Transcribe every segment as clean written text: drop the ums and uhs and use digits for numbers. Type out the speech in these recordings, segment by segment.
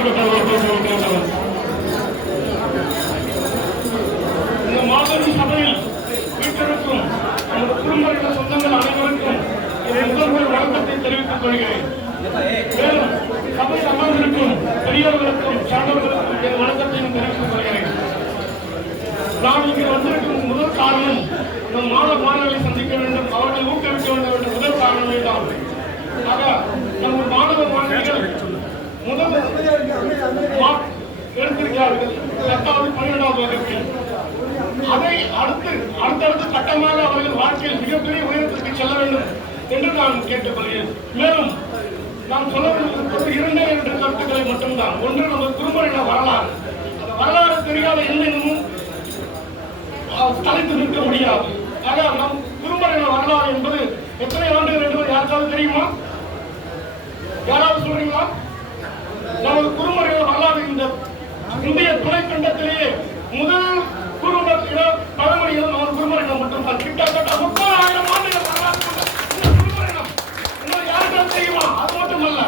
இந்த மாபெரும் சபையில் வீட்டிற்கும் நமது குடும்ப சொந்தங்கள் அனைவருக்கும் முதல்வர் வணக்கத்தை தெரிவித்துக் கொள்கிறேன். மேலும் சபை அமர்ந்திருக்கும் பெரியவர்களுக்கும் சான்றவர்களுக்கும் என் வணக்கத்தையும் தெரிவித்துக் கொள்கிறேன். நான் இங்கு வந்திருக்கும் முதல் காரணம் நம் மாணவ மாணவர்களை சந்திக்க வேண்டும், அவர்களை ஊக்குவிக்க வேண்டும் என்ற முதல் காரணமே தான். ஆக நம்ம மாணவ மாணவிகள் முதல் எடுத்திருக்கிறார்கள் 10வது 12வது வகுப்பில். அதை அடுத்தடுத்த கட்டமாக அவர்கள் வாழ்க்கையில் மிகப்பெரிய உயரத்திற்கு செல்ல வேண்டும் என்று நான் கேட்டுக்கொள்கிறேன். மேலும் நான் சொல்ல வேண்டியது 2 கருத்துக்களை மட்டும்தான். ஒன்று, நம்ம குறும்பரின வரலாறு. அந்த வரலாறு தெரியாத எந்த இனமும் தலைத்து நிற்க முடியாது. ஆக நம் குறும்பரின வரலாறு என்பது எத்தனை ஆண்டுகள் என்பது யாருக்காவது தெரியுமா? யாராவது சொல்றீங்களா? நமது குறும்பரின வரலாறு இந்த இந்திய துணைக்கண்டத்திலேயே முதல் குறும்ப பழமொழிகள் நமது குறும்பரினம் மட்டும்தான். கிட்டத்தட்ட 30,000 ஆண்டுகள் வரலாறு யாருக்காவது தெரியுமா? அது மட்டுமல்ல,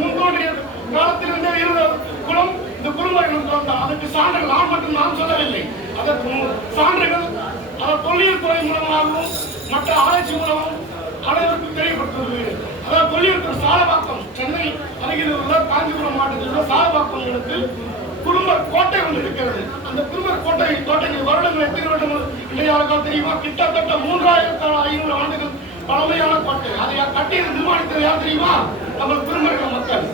முன்தோன்றிய காலத்திலிருந்தே இருந்த குலம் இந்த குறும்பரினம் தான். அதற்கு சான்றுகள் நான் மட்டும் நான் சொல்லவில்லை. அதற்கு சான்றுகள் தொல்லியல் துறை மூலமாகவும் மற்ற ஆராய்ச்சி மூலமும் அனைவருக்கும் தெரியப்படுத்துவது. அதாவது தொல்லியல் துறை சாலவாக்கம், சென்னை அருகில் உள்ள காஞ்சிபுரம் மாவட்டத்தில் உள்ள சாலவாக்கம் இடத்தில் குறும்பர் கோட்டை ஒன்று இருக்கிறது. அந்த குறும்பர் கோட்டைக்கு வருடங்கள் எத்தனை வருடங்கள் இல்லையாருக்கால் தெரியுமா? கிட்டத்தட்ட 3,500 ஆண்டுகள் பழமையான கோட்டை. அதை கட்டியது நிர்மாணித்தது யார் தெரியுமா? நம்ம குறும்பரின மக்கள்.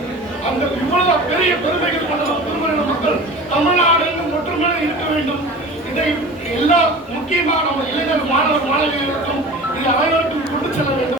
அந்த இவ்வளவு பெரிய பெருமைகள் கொண்ட குறும்பரின மக்கள் தமிழ்நாடு ஒற்றுமையாக இருக்க வேண்டும். இதை எல்லா முக்கியமான நம்ம இளைஞர் மாணவர் மாணவிகளுக்கும் இது அனைவருக்கும் கொண்டு செல்ல வேண்டும்.